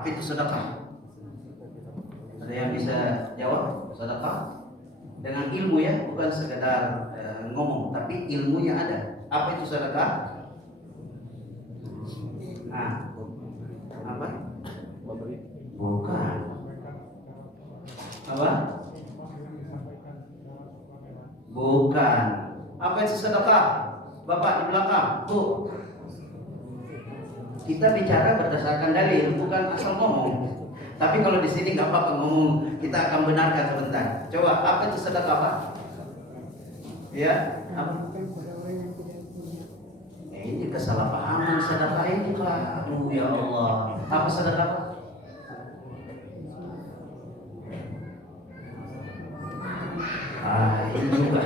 Apa itu sedekah? Ada yang bisa jawab? Sedekah dengan ilmu ya, bukan sekedar ngomong, tapi ilmunya ada. Apa itu sedekah? Nah, apa? Bukan. Apa? Bukan. Apa itu sedekah? Bapak di belakang, Bu. Kita bicara berdasarkan dalil, bukan asal ngomong. Tapi kalau di sini nggak apa-apa ngomong, kita akan benarkan sebentar. Coba, apa itu sedekah, Pak? Ya, apa? Ini kesalahpahaman sedekah ini, Pak. Aduh ya Allah. Apa sedekah, Pak? Ini juga.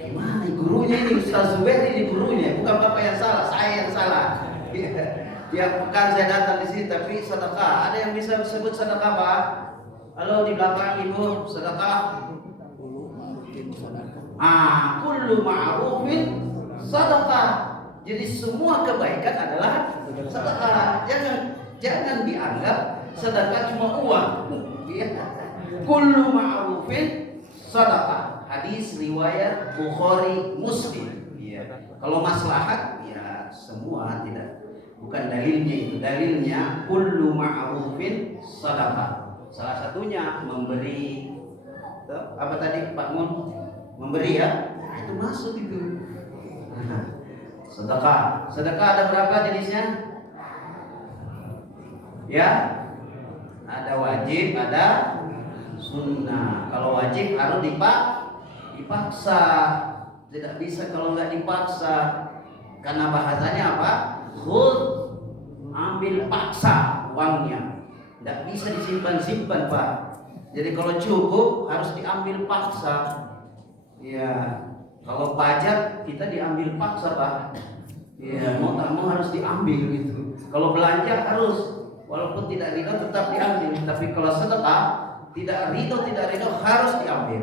Gimana gurunya ini, Ustaz Zubair ini gurunya, bukan Bapak yang salah, saya yang salah. Tiap pekan saya datang di sini, tapi sedekah. Ada yang bisa disebut sedekah, Pak? Halo di belakang Ibu, sedekah. Kullu ma'rufin sedekah. Jadi semua kebaikan adalah sedekah. Jangan dianggap sedekah cuma uang. Kullu ma'rufin sedekah. Hadis riwayat Bukhari Muslim. Kalau maslahat ya semua tidak. Bukan dalilnya itu, dalilnya kullu ma'rufin sedekah. Salah satunya memberi, apa tadi Pak Mun? Memberi ya, nah, itu masuk itu. Sedekah. Sedekah ada berapa jenisnya? Ya, ada wajib, ada sunnah. Kalau wajib harus dipaksa. Tidak bisa kalau nggak dipaksa. Karena bahasanya apa? Khud, ambil paksa uangnya. Tidak bisa disimpan-simpan, Pak. Jadi kalau cukup harus diambil paksa. Ya, kalau pajak kita diambil paksa, Pak. Ya, mau tak mau harus diambil gitu. Kalau belanja harus, walaupun tidak ridho tetap diambil. Tapi kalau sedekah tidak ridho harus diambil.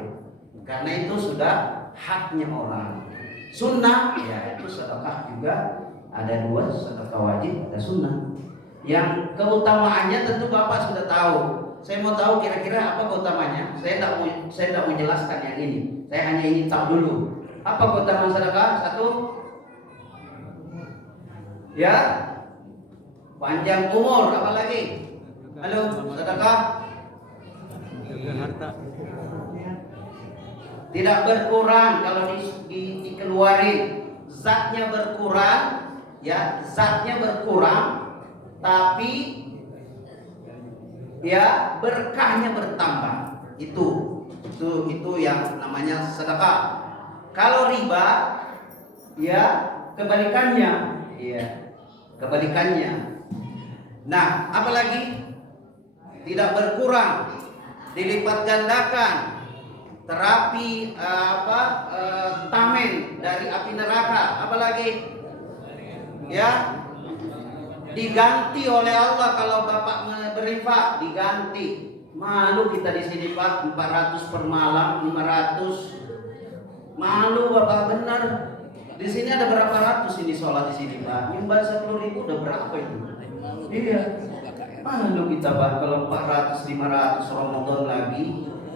Karena itu sudah haknya orang. Sunnah, ya itu sedekah juga ada dua, sedekah wajib, ada sunnah. Yang keutamaannya tentu Bapak sudah tahu. Saya mau tahu kira-kira apa keutamanya. Saya tidak mau jelaskan yang ini. Saya hanya ingin tahu dulu. Apa keutamaan sedekah? Satu, ya, panjang umur. Apa lagi? Halo, sedekah. Tidak berkurang kalau dikeluarin. Zatnya berkurang, ya, zatnya berkurang, tapi ya berkahnya bertambah. Itu yang namanya sedekah. Kalau riba, ya kebalikannya, ya kebalikannya. Nah, apalagi tidak berkurang, dilipat gandakan. Terapi tamen dari api neraka, apalagi ya diganti oleh Allah. Kalau Bapak berinfak diganti. Malu kita di sini, Pak, 400 per malam, 500. Malu Bapak, benar. Di sini ada berapa ratus ini sholat di sini, Pak? Nyumbang 10.000 udah berapa itu? Iya. Malu kita, Pak, kalau 400 500 Ramadan lagi.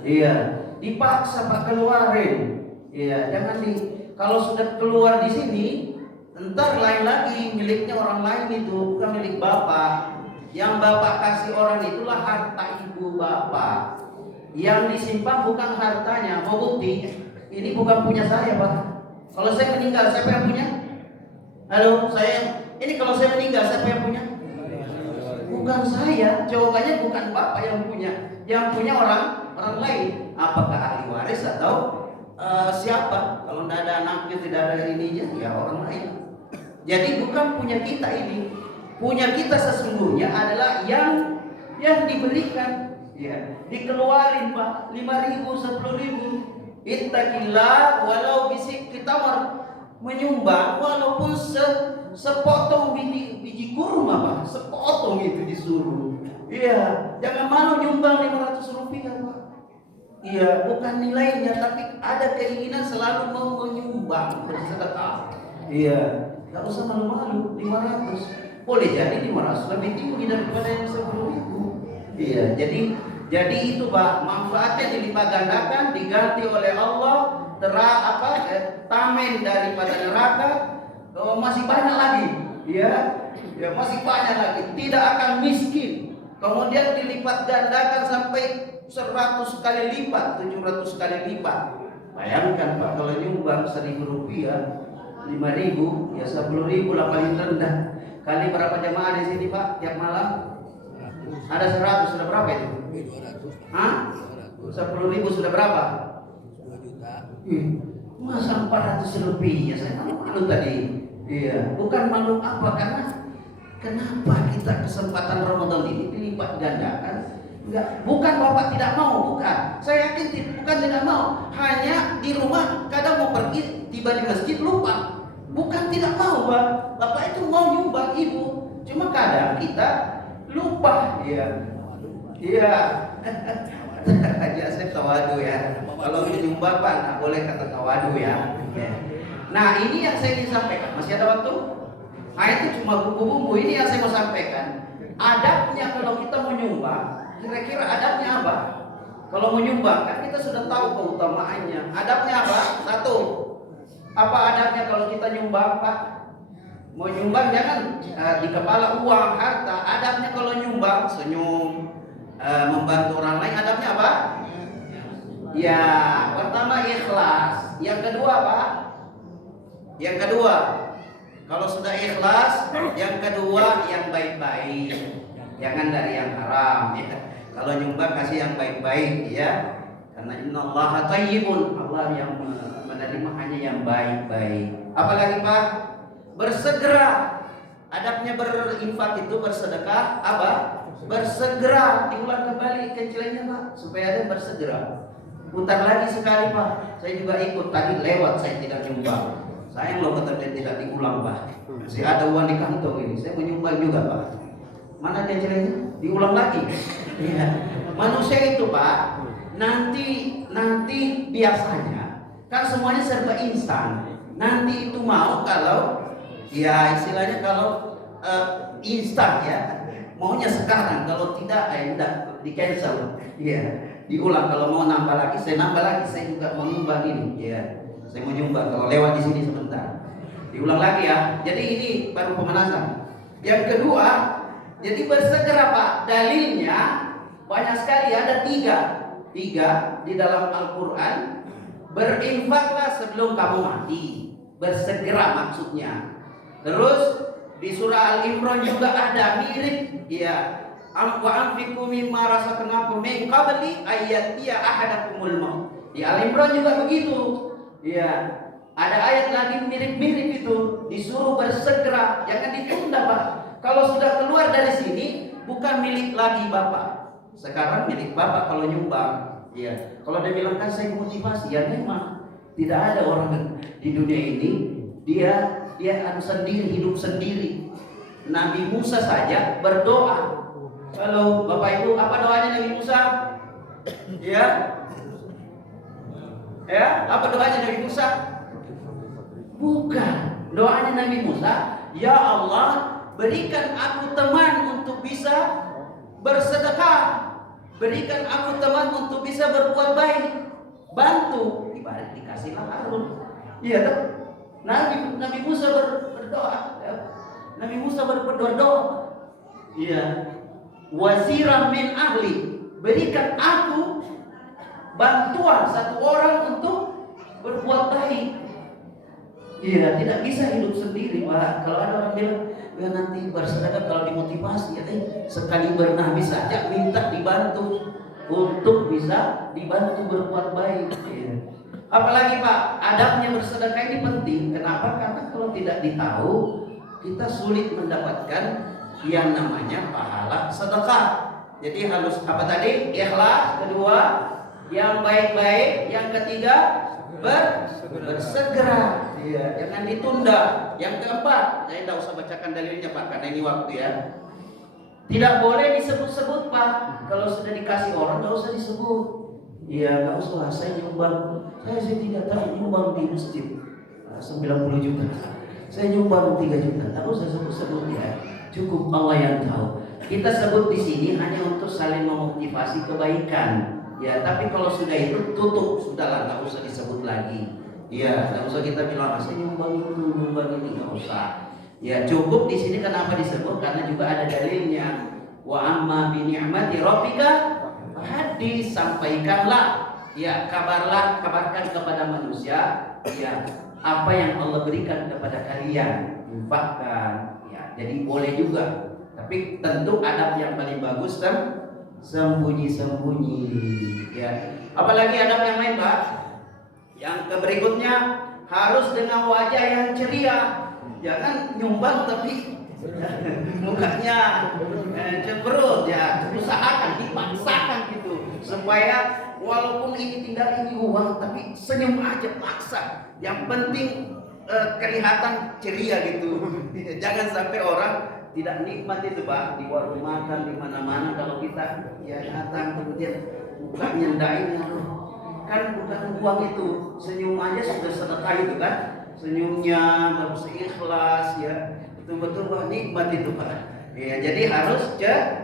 Iya. Dipaksa Pak keluarin. Ya, jangan kalau sudah keluar di sini, entar lain lagi miliknya orang lain itu, bukan milik Bapak. Yang Bapak kasih orang itulah harta ibu Bapak. Yang disimpan bukan hartanya. Mau bukti? Ini bukan punya saya, Pak. Kalau saya meninggal, siapa yang punya? Halo, ini kalau saya meninggal, siapa yang punya? Bukan saya. Jawabannya bukan Bapak yang punya. Yang punya orang lain. Apakah ahli waris atau siapa? Kalau tidak ada anaknya, tidak ada ininya, ya orang lain. Jadi bukan punya kita ini. Punya kita sesungguhnya adalah yang diberikan, ya, dikeluarin, Pak. 5.000, 10.000. Ittaqillah walau bisik tawar. Menyumbang walaupun sepotong biji kurma, Pak. Sepotong itu disuruh. Iya, jangan malu nyumbang 500 rupiah, Pak. Iya, bukan nilainya, tapi ada keinginan selalu mau menyumbang bersedekah. Iya, nggak usah malu-malu. 500 boleh jadi 500 lebih tinggi daripada yang 10.000. Iya, jadi itu Pak, manfaatnya dilipat gandakan, diganti oleh Allah, tamen daripada neraka, masih banyak lagi, ya, ya masih banyak lagi, tidak akan miskin. Kemudian dilipat gandakan sampai 100 kali lipat, 700 kali lipat. Bayangkan Pak, kalau nyumbang 1.000 rupiah, 5.000, ya 10.000 lah paling rendah. Kali berapa jamaah di sini Pak tiap malam? Ada 100, sudah berapa itu? 200. Hah? 10.000 sudah berapa? 2 juta. Masa 400 lebih ya, saya malu tadi. Iya, bukan malu apa, karena kenapa kita kesempatan Ramadan ini dilipat gandakan? Enggak, bukan Bapak tidak mau, bukan. Saya yakin bukan tidak mau, hanya di rumah kadang mau pergi, tiba di masjid lupa. Bukan tidak mau, Bapak itu mau nyumbang Ibu, cuma kadang kita lupa. Iya. Iya. Aja saya tawadu ya. Kalau nyumbang Pak nggak boleh kata tawadu ya. Nah, ini yang saya ingin sampaikan. Masih ada waktu? Nah, itu cuma bumbu-bumbu. Ini yang saya mau sampaikan. Adabnya kalau kita mau nyumbang, kira-kira adabnya apa? Kalau mau nyumbang kan kita sudah tahu keutamaannya. Adabnya apa? Satu. Apa adabnya kalau kita nyumbang Pak? Mau nyumbang jangan di kepala uang, harta. Adabnya kalau nyumbang senyum, membantu orang lain. Adabnya apa? Ya, pertama ikhlas. Yang kedua apa? Yang kedua, kalau sudah ikhlas, yang kedua yang baik-baik. Jangan dari yang haram ya. Kalau nyumbang kasih yang baik-baik ya. Karena innallaha thayyibun, Allah yang menerima hanya yang baik-baik. Apalagi Pak? Bersegera. Adabnya berinfak itu bersedekah apa? Bersegera. Diulang kembali kecilannya Pak, supaya ada bersegera. Putar lagi sekali Pak. Saya juga ikut tadi lewat, saya tidak nyumbang. Sayang loh kata tidak diulang Pak. Masih ada uang di kantong ini. Saya menyumbang juga Pak. Mana kecilannya? Diulang lagi. Ya. Manusia itu Pak, nanti biasanya kan semuanya serba instan. Nanti itu mau kalau ya istilahnya kalau instan ya, maunya sekarang. Kalau tidak enggak di cancel. Iya, diulang. Kalau mau nambah lagi, saya nambah lagi. Saya juga mau nyumbang ini. Iya, saya mau nyumbang. Kalau lewat di sini sebentar, diulang lagi ya. Jadi ini baru pemanasan. Yang kedua, jadi bersegera Pak. Dalilnya banyak sekali, ada tiga di dalam Al-Quran. Berinfaklah sebelum kamu mati. Bersegera maksudnya. Terus di surah Al-Imran juga ada mirip ya. Wa anfiqu mimma razaqnakum min qabli ayyatiya ahadakumul maut. Di Al-Imran juga begitu. Ya. Ada ayat lagi mirip-mirip itu, disuruh bersegera, jangan ditunda Pak. Kalau sudah keluar dari sini bukan milik lagi Bapak. Sekarang milik Bapak kalau nyumbang. Ya. Kalau dia bilang kan saya motivasi, ya memang tidak ada orang di dunia ini dia sendiri, hidup sendiri. Nabi Musa saja berdoa. Halo Bapak Ibu, apa doanya Nabi Musa? Ya, apa doanya Nabi Musa? Bukan, doanya Nabi Musa, ya Allah, berikan aku teman untuk bisa bersedekah. Berikan aku teman untuk bisa berbuat baik. Bantu, ibarat dikasihlah Harun. Iya kan? Nabi Musa berdoa. Nabi Musa berdoa. Iya. Waziran min ahli, berikan aku bantuan satu orang untuk berbuat baik. Iya, tidak bisa hidup sendiri Pak. Kalau ada orang bilang, ya nanti bersedekah kalau dimotivasi, ya sekali bernabi saja minta dibantu untuk bisa dibantu berbuat baik. Iya. Apalagi Pak, adabnya bersedekah ini penting. Kenapa? Karena kalau tidak ditahu, kita sulit mendapatkan yang namanya pahala sedekah. Jadi harus apa tadi? Ikhlas. Kedua, yang baik-baik. Yang ketiga, bersegera. Iya, jangan ditunda. Yang keempat, saya tidak usah bacakan dalilnya Pak, karena ini waktu ya. Tidak boleh disebut-sebut Pak. Kalau sudah dikasih orang, tidak usah disebut. Iya, nggak usah. Saya nyumbang. Saya tidak tahu nyumbang di masjid 90 juta. Saya nyumbang 3 juta. Tak usah sebut-sebut ya. Cukup Allah yang tahu. Kita sebut di sini hanya untuk saling memotivasi kebaikan. Ya, tapi kalau sudah itu tutup, sudahlah, nggak usah disebut lagi. Ya, nggak usah kita bilang saya nyumbang itu, nyumbang ini, nggak usah. Ya, cukup di sini kenapa disebut? Karena juga ada dalilnya. Wa amma bi ni'mati rabbika hadis, sampaikanlah, ya, kabarkan kepada manusia, ya, apa yang Allah berikan kepada kalian, infakkan. Ya, jadi boleh juga. Tapi tentu adab yang paling bagus kan sembunyi-sembunyi, ya. Apalagi adab yang lain, Pak. Yang berikutnya harus dengan wajah yang ceria. Jangan nyumbang tapi mukanya cemberut, ya. Usahakan, dipaksakan gitu supaya walaupun ini tinggal ini uang tapi senyum aja, paksa. Yang penting kelihatan ceria gitu. Jangan sampai orang tidak nikmat itu, Pak, di warung makan, di mana-mana. Kalau kita ya datang kemudian bukan nyendain, kan bukan uang itu, senyum aja sudah sedekah itu kan, senyumnya baru seikhlas, ya, betul-betul Pak, nikmat itu, Pak. Ya, jadi harus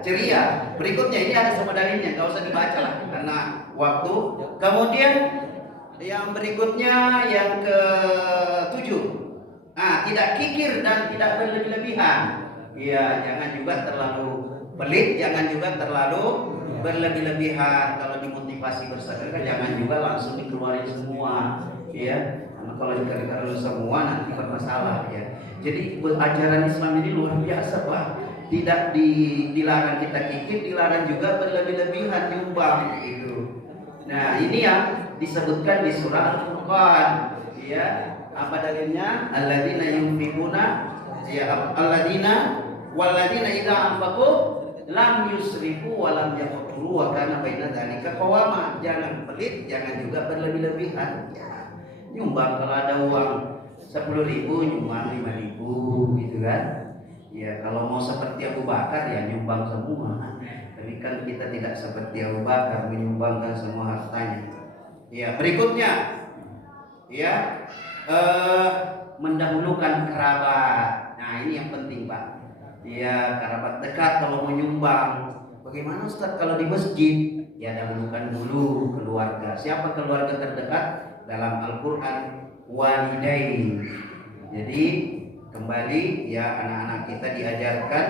ceria. Berikutnya ini ada sama dalilnya, nggak usah dibaca lah karena waktu. Kemudian yang berikutnya yang ke-7, tidak kikir dan tidak berlebih-lebihan. Iya, jangan juga terlalu pelit, jangan juga terlalu berlebih-lebihan. Kalau dimotivasi bersedekah, jangan juga langsung dikeluarin semua, ya. Karena kalau dikeluarin semua nanti bermasalah, ya. Jadi ajaran Islam ini luar biasa, Pak. Tidak dilarang kita kikir, dilarang juga berlebih-lebihan nyumbang gitu. Nah, ini yang disebutkan di surah Al-Furqan, ya. Apa dalilnya? Alladzina yunfiquna, ya, alladzina walladzina idza anfaqu lam yusrifu wa lam yaqturu wa kana baina dzalika qawama. Jangan pelit, jangan juga berlebih-lebihan. Ya, nyumbang kalau ada uang 10.000 nyumbang 5.000 gitu kan. Ya, kalau mau seperti Abu Bakar ya nyumbang semua. Tapi kan kita tidak seperti Abu Bakar menyumbangkan semua hartanya. Ya, berikutnya, ya, mendahulukan kerabat. Nah, ini yang penting, Pak. Ya, kerabat dekat kalau mau nyumbang. Bagaimana Ustaz kalau di masjid? Ya, dahulukan dulu keluarga. Siapa keluarga terdekat? Dalam Al-Quran, walidain. Jadi kembali, ya, anak-anak kita diajarkan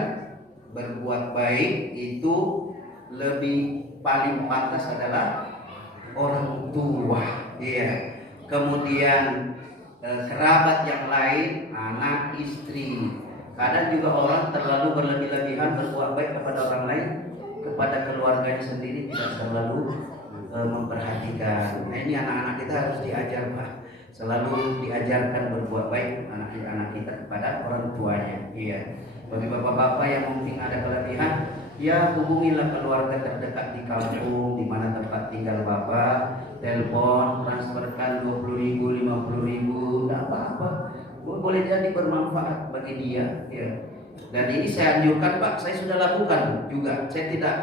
berbuat baik itu lebih paling pantas adalah orang tua, ya. Kemudian kerabat yang lain, anak, istri. Kadang juga orang terlalu berlebih-lebihan berbuat baik kepada orang lain, kepada keluarganya sendiri tidak terlalu memperhatikan. Nah, ini anak-anak kita harus diajar, Pak. Selalu diajarkan berbuat baik anak-anak kita kepada orang tuanya. Iya. Bagi bapak-bapak yang mungkin ada kelebihan, ya hubungilah keluarga terdekat di kampung, di mana tempat tinggal bapak. Telepon, transferkan 20.000, 50.000, tidak apa-apa. Boleh jadi bermanfaat bagi dia, ya. Dan ini saya anjurkan, Pak, saya sudah lakukan juga. Saya tidak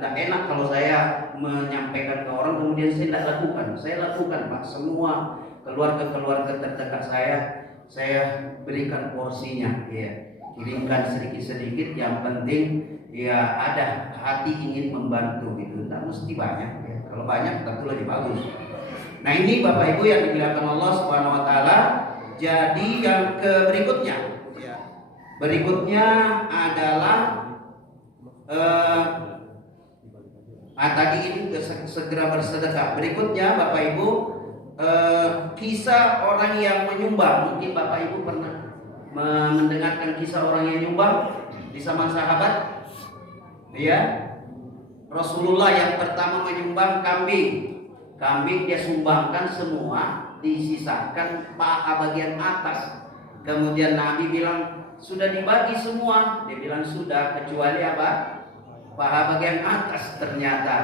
enak kalau saya menyampaikan ke orang kemudian saya tidak lakukan. Saya lakukan, Pak. Semua keluarga-keluarga terdekat saya berikan porsinya, ya. Kirimkan sedikit-sedikit, yang penting ya ada hati ingin membantu gitu. Tidak mesti banyak, ya. Kalau banyak tentu lebih bagus. Nah, ini Bapak Ibu yang dimuliakan Allah Subhanahu wa taala. Jadi yang berikutnya, ya. Berikutnya adalah tadi ini segera bersedekah. Berikutnya Bapak Ibu, kisah orang yang menyumbang. Mungkin Bapak Ibu pernah mendengarkan kisah orang yang nyumbang di zaman sahabat, ya. Rasulullah yang pertama menyumbang kambing dia sumbangkan semua, disisakan paha bagian atas. Kemudian Nabi bilang sudah dibagi semua, dia bilang sudah, kecuali apa? Paha bagian atas. Ternyata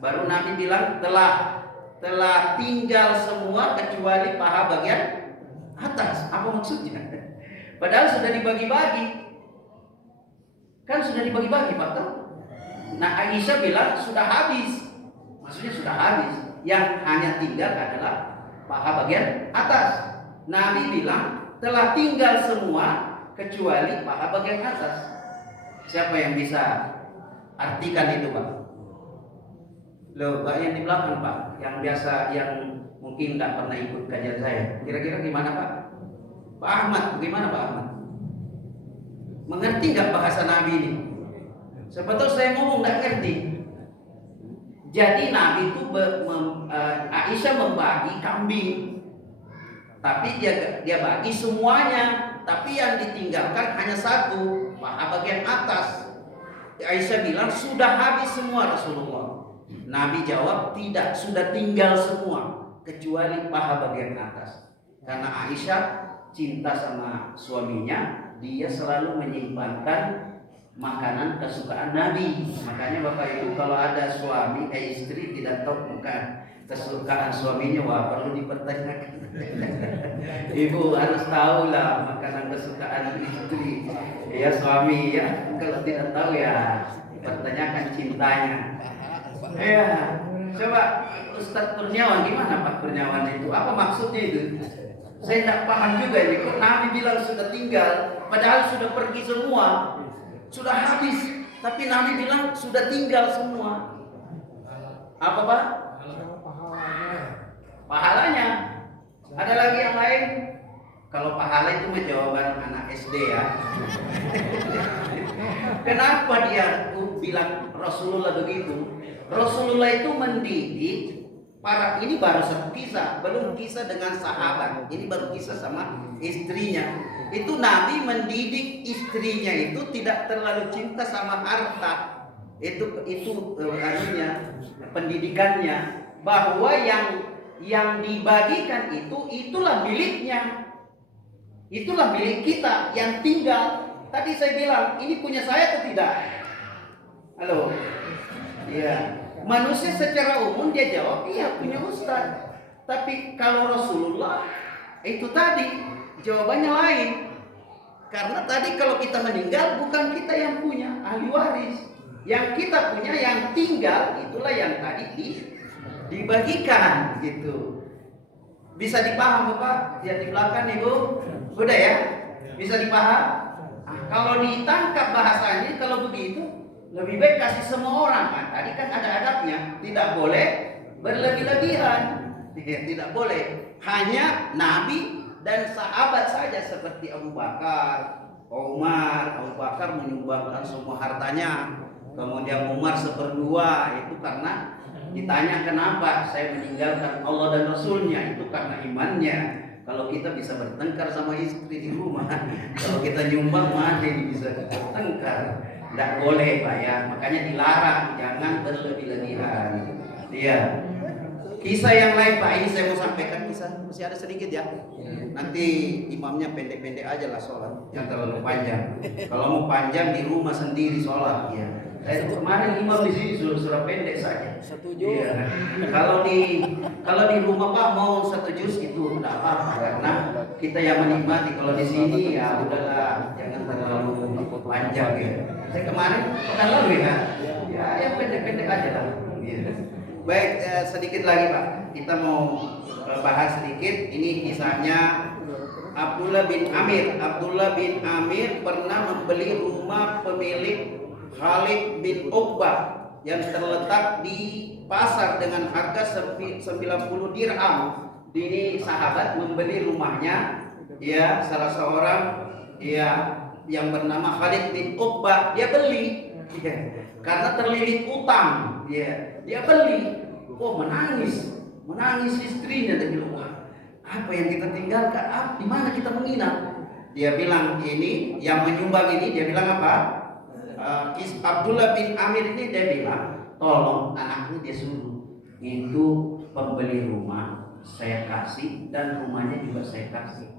baru Nabi bilang telah tinggal semua kecuali paha bagian atas. Apa maksudnya? Padahal sudah dibagi-bagi. Kan sudah dibagi-bagi, Pak. Nah, Aisyah bilang sudah habis. Maksudnya sudah habis. Yang hanya tinggal adalah paha bagian atas. Nabi bilang telah tinggal semua kecuali paha bagian atas. Siapa yang bisa Artikan itu Pak. Loh, Pak yang di belakang Pak, yang biasa, yang mungkin nggak pernah ikut kajian saya. Kira-kira gimana Pak? Pak Ahmad, bagaimana Pak Ahmad? Mengerti nggak bahasa Nabi ini? Sebetulnya saya ngomong nggak ngerti. Jadi Nabi itu Aisyah membagi kambing, tapi dia bagi semuanya. Tapi yang ditinggalkan hanya satu, paha bagian atas. Aisyah bilang sudah habis semua Rasulullah. Nabi jawab tidak, sudah tinggal semua kecuali paha bagian atas. Karena Aisyah cinta sama suaminya, dia selalu menyimpankan makanan kesukaan Nabi. Makanya Bapak Ibu kalau ada suami istri tidak tahu bukan kesukaan suaminya, wah perlu dipertanyakan. Ibu harus tahu lah makanan kesukaan istri, ya suami ya. Kalau tidak tahu ya pertanyakan cintanya. Ya, coba Ustadz Kurniawan, gimana Pak Kurniawan itu? Apa maksudnya itu? Saya tidak paham juga ini. Kok Nabi bilang sudah tinggal, padahal sudah pergi semua, sudah habis. Tapi Nabi bilang sudah tinggal semua. Apa Pak? Pahalanya. Ada lagi yang lain? Kalau pahala itu jawaban anak SD ya. Kenapa dia bilang Rasulullah begitu? Rasulullah itu mendidik para, ini baru satu kisah, belum kisah dengan sahabat. Ini baru kisah sama istrinya. Itu Nabi mendidik istrinya itu tidak terlalu cinta sama harta. Itu artinya pendidikannya, bahwa yang dibagikan itulah miliknya. Itulah milik kita yang tinggal. Tadi saya bilang, ini punya saya atau tidak? Halo? Iya. Manusia secara umum dia jawab, iya punya Ustaz. Tapi kalau Rasulullah, itu tadi jawabannya lain. Karena tadi kalau kita meninggal, bukan kita yang punya, ahli waris. Yang kita punya, yang tinggal, itulah yang tadi dibagikan gitu. Bisa dipaham Bapak? Lihat di belakang Ibu. Udah ya? Bisa dipaham? Nah, kalau ditangkap bahasanya, kalau begitu lebih baik kasih semua orang. Nah, tadi kan ada adabnya, tidak boleh berlebih-lebihan. Tidak boleh. Hanya Nabi dan sahabat saja seperti Abu Bakar, Umar. Abu Bakar menyumbangkan semua hartanya. Kemudian Umar 1/2, itu karena ditanya kenapa saya meninggalkan Allah dan Rasulnya, itu karena imannya. Kalau kita bisa bertengkar sama istri di rumah, kalau kita nyumbang mati bisa bertengkar. Tidak boleh Pak ya, makanya dilarang, jangan berlebih-lebihan. Iya. Kisah yang lain Pak, ini saya mau sampaikan kisah, masih ada sedikit ya. Nanti imamnya pendek-pendek aja lah sholat, jangan terlalu panjang. Kalau mau panjang di rumah sendiri sholat ya. Saya kemarin imam di sini suruh pendek saja. 1 juz. Iya. Kalau di rumah Pak mau 1 juz itu tidak apa-apa, karena kita yang menikmati. Kalau di sini ya udahlah, jangan terlalu panjang ya. Saya kemarin pekan lalu ya, yang pendek-pendek aja lah. Ya. Baik, sedikit lagi Pak, kita mau bahas sedikit. Ini kisahnya Abdullah bin Amir. Abdullah bin Amir pernah membeli rumah pemilik Khalid bin Uqbah yang terletak di pasar dengan harga 90 dirham. Ini sahabat membeli rumahnya, ya, salah seorang ya yang bernama Khalid bin Uqbah. Dia beli ya, karena terlilit utang. Ya, dia beli. Oh, menangis istrinya. Dia bilang, wah, apa yang kita tinggalkan? Di mana kita menginap? Dia bilang ini yang menyumbang ini. Dia bilang apa? Abdullah bin Amir ini dia bilang, tolong anaknya dia suruh itu pembeli rumah saya kasih dan rumahnya juga saya kasih.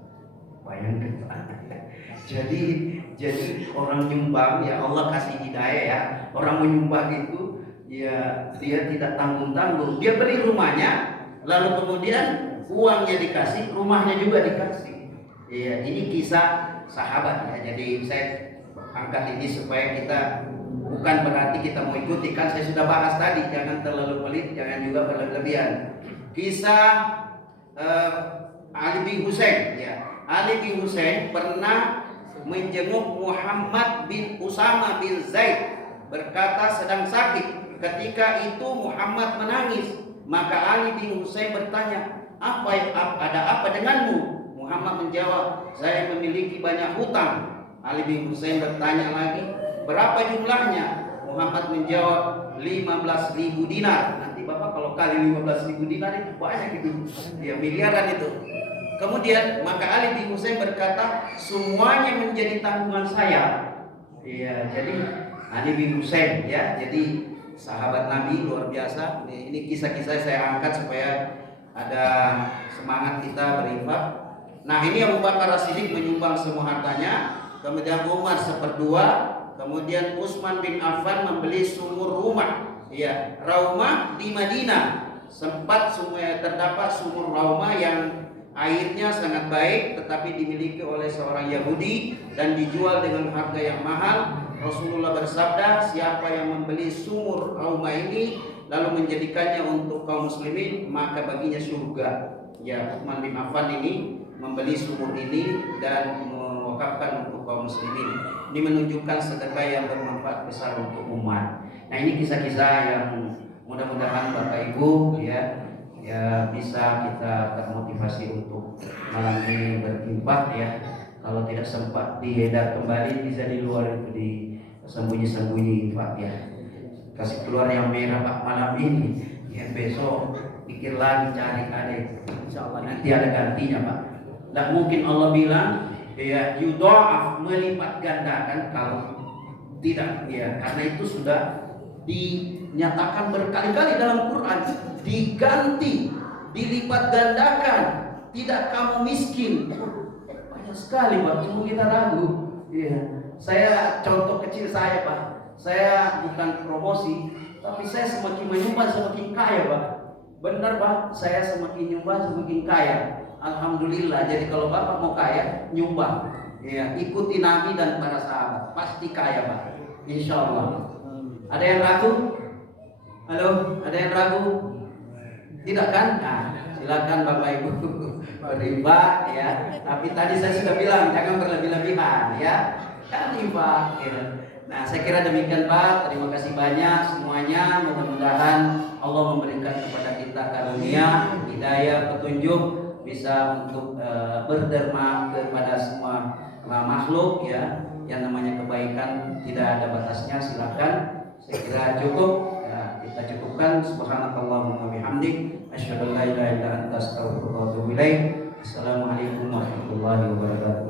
Bayangkan. Jadi orang nyumbang ya Allah kasih hidayah ya. Orang menyumbang itu ya dia tidak tanggung-tanggung. Dia beli rumahnya, lalu kemudian uangnya dikasih, rumahnya juga dikasih. Ya, ini kisah sahabat ya. Jadi saya angkat ini supaya kita, bukan berarti kita mau ikuti, kan saya sudah bahas tadi, jangan terlalu pelit, jangan juga berlebihan. Kisah Ali bin Husain ya. Ali bin Husain pernah menjenguk Muhammad bin Usama bin Zaid berkata sedang sakit. Ketika itu Muhammad menangis. Maka Ali bin Husain bertanya, ada apa denganmu? Muhammad menjawab, saya memiliki banyak hutang. Ali bin Husain bertanya lagi, berapa jumlahnya? Muhammad menjawab, 15.000 dinar. Nanti Bapak kalau kali 15.000 dinar itu banyak itu. Ya, miliaran itu. Kemudian maka Ali bin Husain berkata, semuanya menjadi tanggungan saya. Iya, jadi Ali bin Husain ya, jadi sahabat Nabi luar biasa. Ini kisah-kisah saya angkat supaya ada semangat kita berinfak. Nah, ini Abu Bakar As-Siddiq menyumbang semua hartanya, kemudian Umar 1/2, kemudian Utsman bin Affan membeli sumur rumah, ya, Raumah di Madinah. Sempat terdapat sumur Raumah yang airnya sangat baik, tetapi dimiliki oleh seorang Yahudi dan dijual dengan harga yang mahal. Rasulullah bersabda, siapa yang membeli sumur Raumah ini lalu menjadikannya untuk kaum muslimin, maka baginya surga. Ya, Utsman bin Affan ini membeli sumur ini dan mewakafkan untuk kaum muslimin. Ini menunjukkan sedekah yang bermanfaat besar untuk umat. Nah, ini kisah-kisah yang mudah-mudahan Bapak Ibu ya bisa kita termotivasi untuk malam ini berinfak ya. Kalau tidak sempat diedar kembali, bisa di luar itu di sembunyi-sembunyi infak ya. Kasih keluar yang merah Pak malam ini ya, besok pikir lagi cari insyaallah nanti ada gantinya Pak. Tidak mungkin Allah bilang ya yudha'af, melipat gandakan kalau tidak ya, karena itu sudah dinyatakan berkali-kali dalam Quran, diganti, dilipat gandakan, tidak kamu miskin. Banyak sekali Pak, cuma kita ragu. Ya, saya contoh kecil saya Pak, saya bukan promosi, tapi saya semakin menyumbang semakin kaya Pak. Benar Pak, saya semakin nyumbang semakin kaya. Alhamdulillah. Jadi kalau Bapak mau kaya, nyumbang. Ya, ikuti Nabi dan para sahabat, pasti kaya Pak. Insya Allah. Ada yang ragu? Halo, ada yang ragu? Tidak kan? Nah, silakan Bapak Ibu beriba ya. Tapi tadi saya sudah bilang jangan berlebih-lebihan ya. Kan riba. Ya. Nah, saya kira demikian Pak. Terima kasih banyak semuanya. Mudah-mudahan Allah memberikan kepada kita karunia, hidayah, petunjuk, bisa untuk berderma kepada semua makhluk ya. Yang namanya kebaikan tidak ada batasnya. Silakan. Saya kira cukup ya, kita cukupkan. Subhanakallahumma wa bihamdik, asyhadu an la ilaha illa anta, astaghfiruka wa atubu ilaik. Assalamualaikum warahmatullahi wabarakatuh.